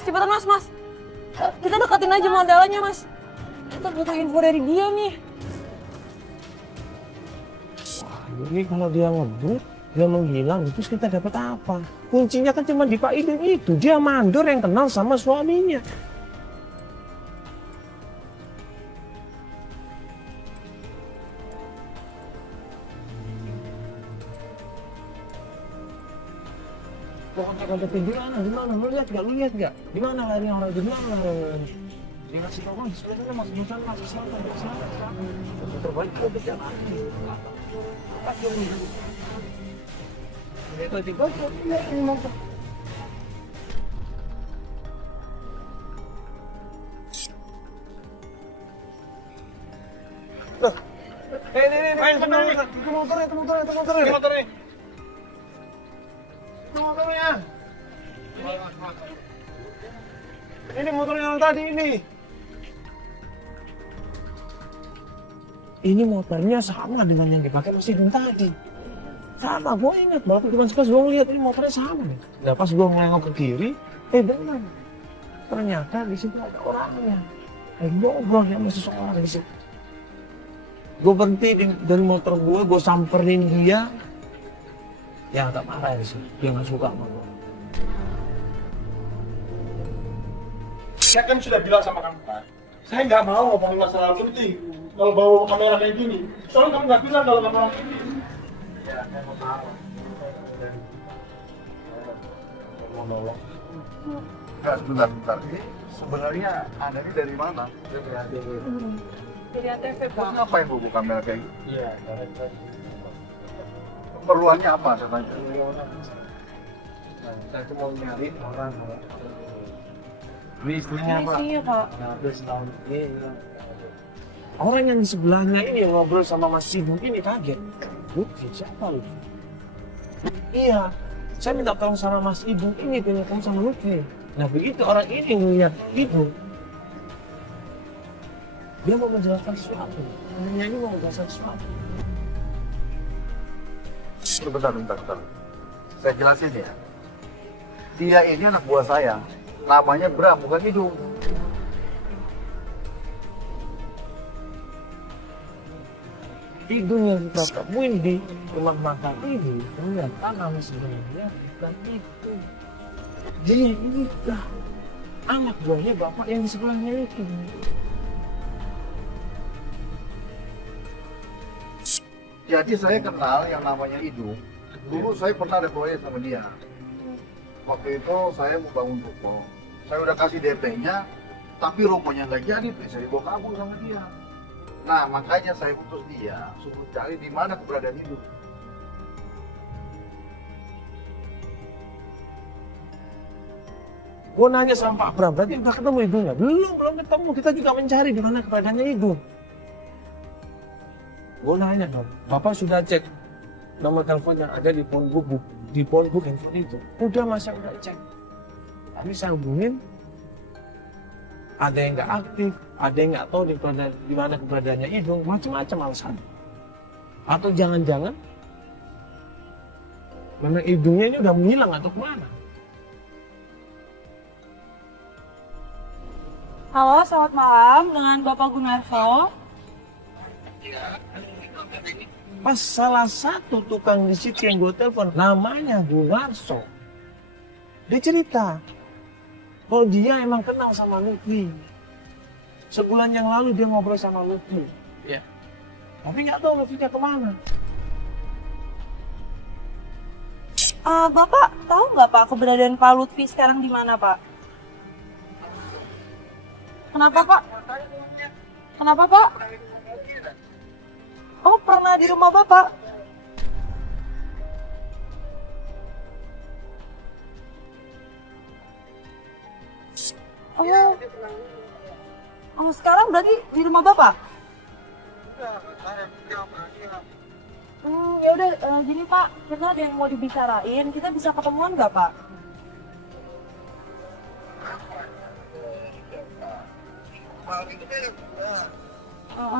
cepetan mas. Kita deketin aja modelnya mas. Kita butuh info dari dia nih. Wah, ini kalau dia ngebut, dia menghilang, terus kita dapat apa? Kuncinya kan cuma di Pak Idun itu. Dia mandor yang kenal sama suaminya. Kontak di mana? Lu lihat nggak? Di mana larinya orang? Di mana? Dikasih tahu mas, sebenarnya mas bukan mas, selatan. Terbaik kok bisa lagi. Tiba-tiba lihat ini motor. Itu motornya. Ini motor yang tadi ini. Ini motornya sama dengan yang dipakai Mas Idun tadi. Sama, gue ingat banget cuma pas gue ngeliat ini motornya sama nih. Nah pas gue ngelengok ke kiri, benar. Ternyata di situ ada orangnya. Ngobrol sama seseorang di situ. Gue berhenti dari motor gue samperin dia. Ya tak marah sih, dia nggak suka sama gue. Saya kan sudah bilang sama kamu kan, saya nggak mau ngomongin masalah penting kalau bawa kamera kayak gini. Soalnya kamu nggak bilang kalau kamera kayak gini. Ya, saya mau tahu. Mau nolong. Enggak, sebentar. Ini sebenarnya Anda ini dari mana? Dari ATV Terus ngapain bawa kamera kayak gini? Iya, Keperluannya apa saya tanya? saya cuma nyari orang. Ini istrinya apa? Iya kak. Nah, terus tahun ini. Orang yang di sebelahnya ini yang ngobrol sama Mas Idun ini kaget. Lutfi, siapa Lutfi? Iya, saya minta tolong sama Mas Idun ini, tanya tolong sama Lutfi. Nah begitu orang ini ngeliat itu, dia mau menjelaskan sesuatu. Orangnya ini mau menjelaskan sesuatu. Bentar. Saya jelasin ya. Dia ini anak buah saya. Namanya Bram, bukan Idun. Idun yang kita temuin di rumah makan ini, ternyata nama sebenarnya bukan itu. Dia ini anak buahnya bapak yang di sebelahnya itu. Jadi saya kenal yang namanya Idun. Dulu saya pernah ada proyek sama dia. Waktu itu saya mau bangun ruko. Saya udah kasih DP-nya, tapi rukonya nggak jadi, saya dibawa kabur sama dia. Nah, makanya saya putus dia, suruh cari di mana keberadaan Idun. Gue nanya sama Pak Bram, berarti udah ketemu Idunnya? Belum ketemu, kita juga mencari di mana keberadaannya Idun. Gue nanya dong, Bapak sudah cek nomor telepon yang ada di phone book handphone itu? Udah mas, saya udah cek. Tapi saya hubungin, ada yang nggak aktif, ada yang nggak tahu di mana keberadaannya Idun, macam-macam alasan. Atau jangan-jangan memang Idunnya ini udah menghilang atau kemana? Halo, selamat malam dengan Bapak Gunarso. Pas salah satu tukang di situ yang gue telepon, namanya Gunarso. Dia cerita, kalau dia emang kenal sama Lutfi. Sebulan yang lalu dia ngobrol sama Lutfi. Ya. Tapi nggak tahu Lutfinya kemana. Bapak tahu nggak Pak keberadaan Pak Lutfi sekarang di mana Pak? Kenapa Pak? Kenapa Pak? Oh pernah di rumah Bapak? Oh sekarang berarti di rumah Bapak? Ya udah gini Pak, kita ada yang mau dibicarain, kita bisa ketemuan nggak Pak?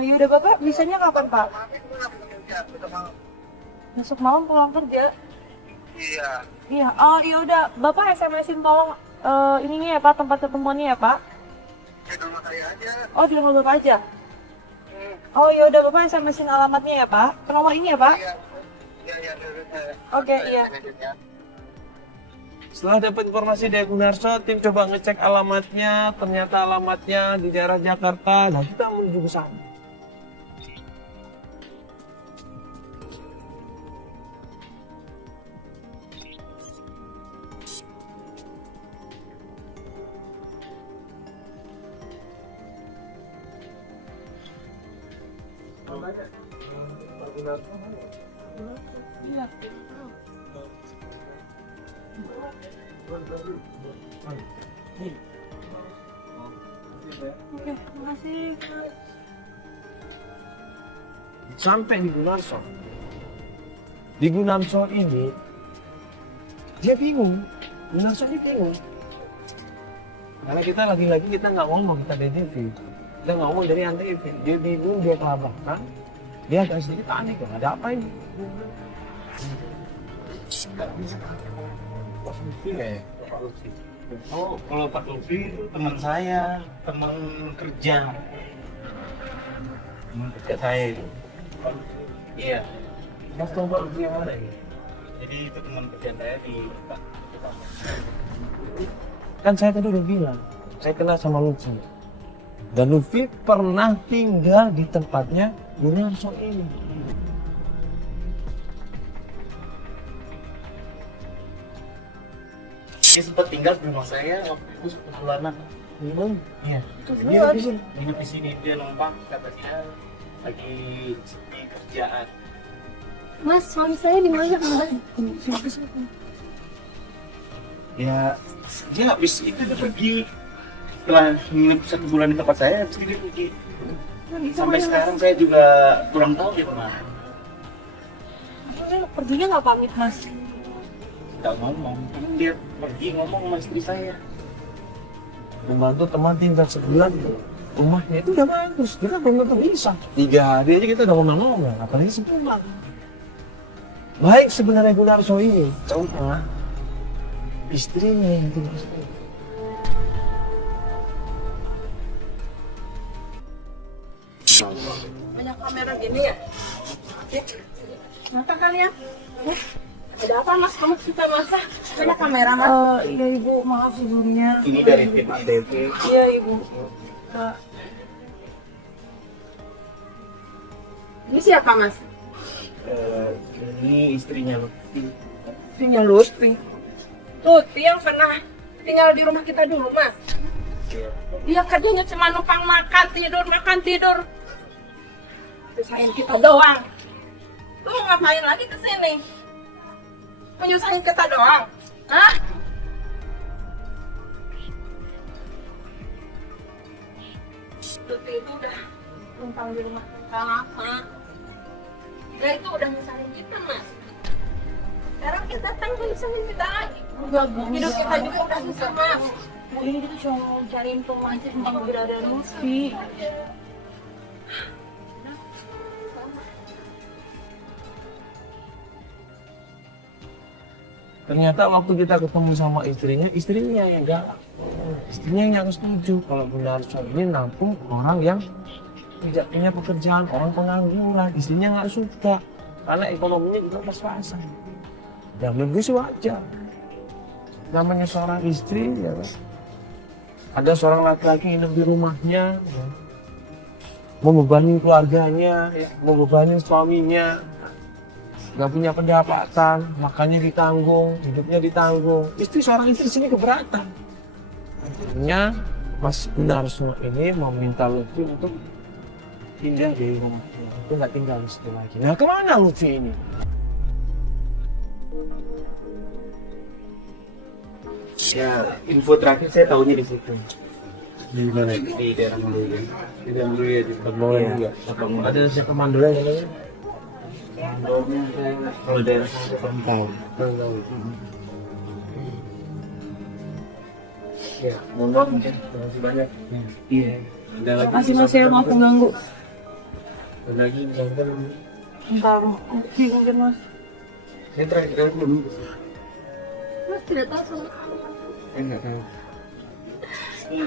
Ya udah Bapak, bisanya kapan Pak? Besok malam pulang kerja? Iya. Iya, ya udah Bapak SMS-in tolong ininya ya Pak, tempat ketemuannya ya Pak? Di rumah saya aja. Oh di rumah Bapak aja? Oh ya udah Bapak SMS-in alamatnya ya Pak? Ke nomor ini ya Pak? Iya, Oke, iya. Setelah dapat informasi dari Gunarso, tim coba ngecek alamatnya. Ternyata alamatnya di daerah Jakarta. Nah, kita menuju ke sana. Oke, makasih. Sampai di Gunarso. Di Gunarso ini, dia bingung. Gunarso ini bingung. Karena kita lagi-lagi kita nggak ngomong, kita dari TV. Kita nggak ngomong dari antv. Dia bingung, dia kelabakan. Dia agak sedikit aneh, ada apa ini? Oh, kalau Pak Lutfi itu teman saya, teman kerja. Teman kerja saya itu. Iya. Mas tahu Pak Lutfi yang mana ini? Jadi itu teman kerja saya di Kan saya tadi udah bilang, saya kenal sama Lutfi. Dan Lutfi pernah tinggal di tempatnya Gunarso ini. Dia sempat tinggal di rumah saya waktu itu sebulanan. Iya. Dia di sini. Nginep di sini, dia numpang katanya lagi di kerjaan. Mas, suami saya di mana Mas? Ya, dia habis itu dia pergi. Setelah nginep 1 bulan di tempat saya, habis itu dia pergi. Sampai sekarang saya juga kurang tahu dia kemana. Perginya nggak pamit Mas? Nggak ngomong, dia pergi ngomong sama istri saya. Membantu teman tinggal sebulan, rumahnya itu udah bagus. Kita belum tentu bisa. 3 hari aja kita udah ngomong-ngomong, apalagi sebulan. Baik sebenarnya Gunarso ini, cuma istrinya yang tidak setuju. Banyak kamera gini ya? Masa kan ya? Ada apa Mas? Kamu suka masak? Banyak kamera Mas? Iya Ibu, maaf sebelumnya. Ini dari tim ATV. Iya Ibu. Ini siapa Mas? Ini istrinya Lutfi. Istrinya Lutfi. Lutfi yang pernah tinggal di rumah kita dulu Mas. Dia kerjanya cuma numpang makan tidur. Nyusahin kita doang. Lu mau ngapain lagi kesini? Menyusahin kita doang? Hah? Lutfi itu udah numpang di rumah kita lama. Dia itu udah nyusahin kita Mas. Sekarang kita tanggung nyusahin kita lagi. Hidup kita juga udah susah Mas. Ini kita cuma mau cari informasi tentang keberadaan Lutfi. Ternyata waktu kita ketemu sama istrinya yang galak. Istrinya yang nggak setuju kalau Gunarso ini nampung orang yang tidak punya pekerjaan, orang pengangguran. Istrinya nggak suka karena ekonominya juga pas-pasan. Ya menurut gue sih wajar. Namanya seorang istri, ya kan? Ada seorang laki-laki hidup di rumahnya, ya. Membebani keluarganya, ya. Membebani suaminya. Nggak punya pendapatan, makannya ditanggung, hidupnya ditanggung. Seorang istri sini keberatan. Akhirnya Mas Gunarso ini meminta Lutfi untuk pindah dari rumahnya. Itu nggak tinggal di situ lagi. Nah kemana Lutfi ini? Ya, info terakhir saya tahunya di situ. Di mana? Di daerah Mandoya. Di daerah Mandoya di Pembangunan juga. Ada siapa Mandoya yang namanya? Kalau daerah saya kurang tahu. Ya, mohon maaf mungkin. Terima kasih banyak. Iya. Ada lagi. Makasih Mas ya, maaf mengganggu. Ada lagi misalkan Bentar, oke mungkin Mas. saya terakhir kali belum. Mas tidak tahu soal Saya nggak tahu. Tempat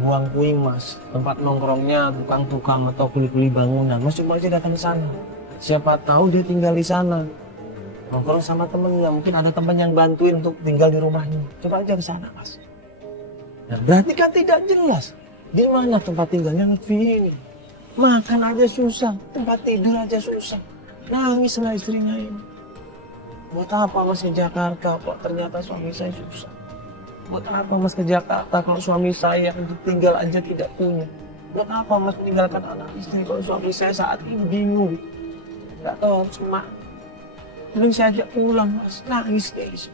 buang puing mas, tempat nongkrongnya tukang-tukang atau kuli-kuli bangunan. Mas coba aja datang ke sana. Siapa tahu dia tinggal di sana. Nongkrong sama temennya, mungkin ada teman yang bantuin untuk tinggal di rumahnya. Coba aja ke sana mas. Nah, berarti kan tidak jelas di mana tempat tinggalnya Lutfi ini. Makan aja susah, tempat tidur aja susah. Nangislah istrinya ini. Buat apa mas ke Jakarta kok ternyata suami saya susah? Buat apa mas ke Jakarta kalau suami saya untuk tinggal aja tidak punya? Buat apa mas meninggalkan anak istri kalau suami saya saat ini bingung? Gak tahu harus kemana. Mending saya ajak pulang mas, nangis kayak gitu.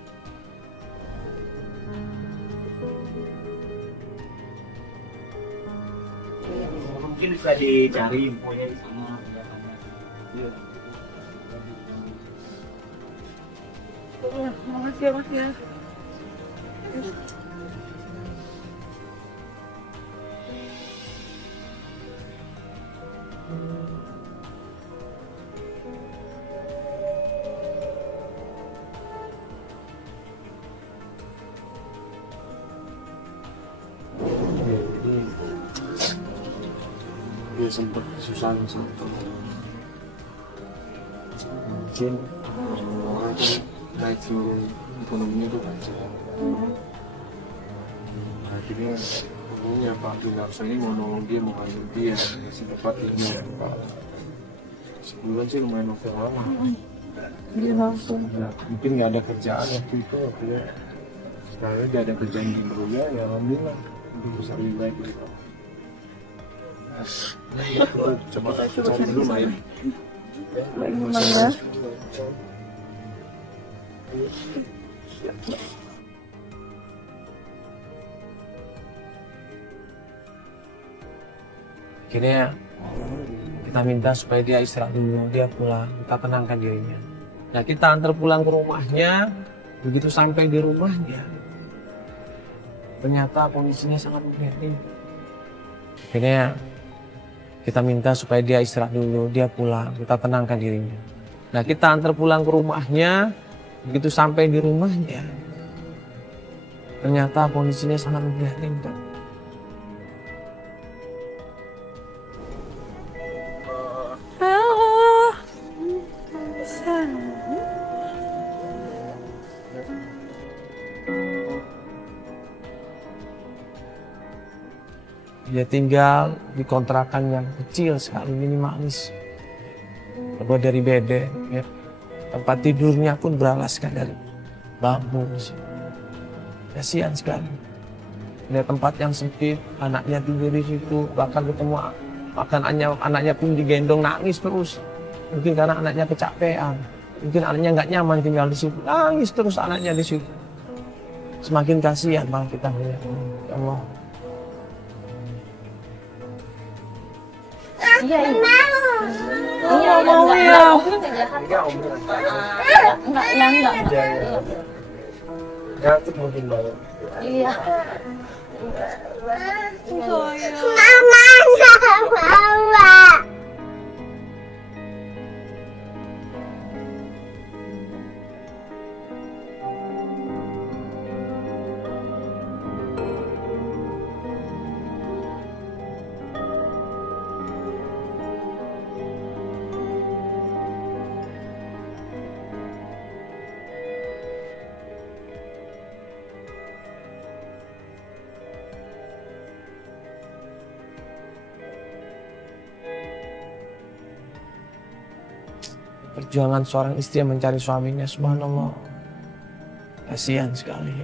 Mungkin bisa dicari infonya di sana. Makasih ya mas ya. Dia sempat kesusahan satu. Mungkin orang itu naik turun ekonominya tuh kacau. Akhirnya umumnya Pak Abdul Laksan ini mau nolong dia, mau kasih dia setempat ini. Sebulan sih lumayan oke lama. Dia langsung. Ya, mungkin nggak ada kerjaan waktu itu, akhirnya sekarang dia ada kerjaan di Beruya, ya alhamdulillah bisa lebih baik gitu. Coba cari dulu main. Baik mas ya. Akhirnya kita minta supaya dia istirahat dulu, dia pulang, kita tenangkan dirinya. Nah kita antar pulang ke rumahnya, begitu sampai di rumahnya, ternyata kondisinya sangat prihatin. Akhirnya kita minta supaya dia istirahat dulu, dia pulang, kita tenangkan dirinya. Nah kita antar pulang ke rumahnya, begitu sampai di rumahnya, ternyata kondisinya sangat memprihatinkan. Dia tinggal di kontrakan yang kecil sekali, minimalis. Terbuat dari bedeng, ya. Tempat tidurnya pun beralaskan dari bambu. Kasihan sekali. Dia tempat yang sempit, anaknya tidur di situ, bahkan ketemu anaknya pun digendong nangis terus. Mungkin karena anaknya kecapean, mungkin anaknya nggak nyaman tinggal di situ, nangis terus anaknya di situ. Semakin kasihan malah kita melihat. Ya Allah. Iya, iya mau ya. Enggak. Ya, itu mungkin banget. Iya. Mama. Perjuangan seorang istri yang mencari suaminya, subhanallah. Kasihan sekali.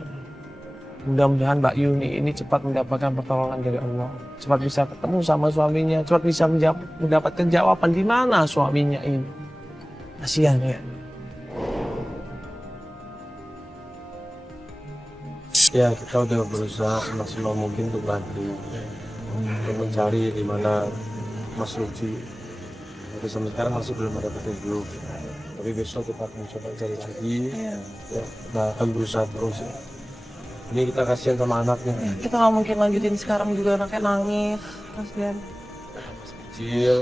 Mudah-mudahan Mbak Yuni ini cepat mendapatkan pertolongan dari Allah. Cepat bisa ketemu sama suaminya, cepat bisa mendapatkan jawaban di mana suaminya ini. Kasihan ya. Ya kita udah berusaha maksimal mungkin untuk bantu, untuk mencari di mana Mas Lutfi. Tapi sampai sekarang masih belum ada petunjuk. Tapi besok kita akan coba cari lagi. Ya, kita akan berusaha terus. Ya. Ini kita kasihan sama anaknya. Kita nggak mungkin lanjutin sekarang juga, anaknya nangis. Kasihan. Masih kecil,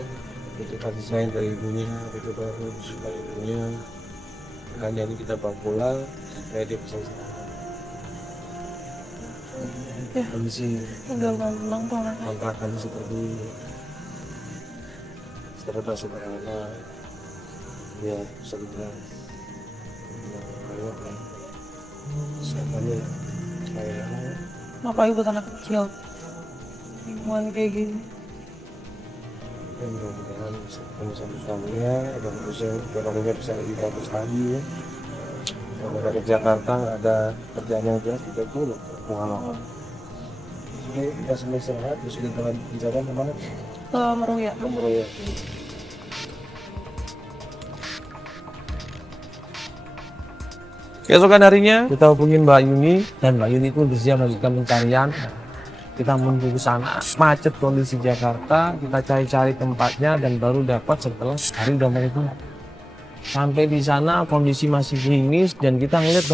itu kasih sayang dari ibunya, itu baru disukai ibunya. Makanya ini kita bawa pulang, supaya dia bisa istirahat. Ya. Kondisi Udah pulang banget. kontrakan seperti serba sederhana. Ya, sebenarnya sebenarnya kayak Apalagi buat anak kecil. Lingkungan kayak gini. mudah-mudahan bisa ketemu sama suaminya dan ekonominya bisa lebih bagus lagi ya. Kalau dari Jakarta nggak ada kerjaan yang jelas kita itu pengalaman. Jadi kita semua sehat, terus kita telah bicara kemana? Meruh ya. Nomor ya. Keesokan harinya kita hubungin Mbak Yuni dan Mbak Yuni pun bersiap melanjutkan pencarian. Kita menuju ke sana, macet kondisi Jakarta, kita cari-cari tempatnya dan baru dapat setelah hari udah mulai gelap. Sampai di sana kondisi masih gerimis dan kita ngeliat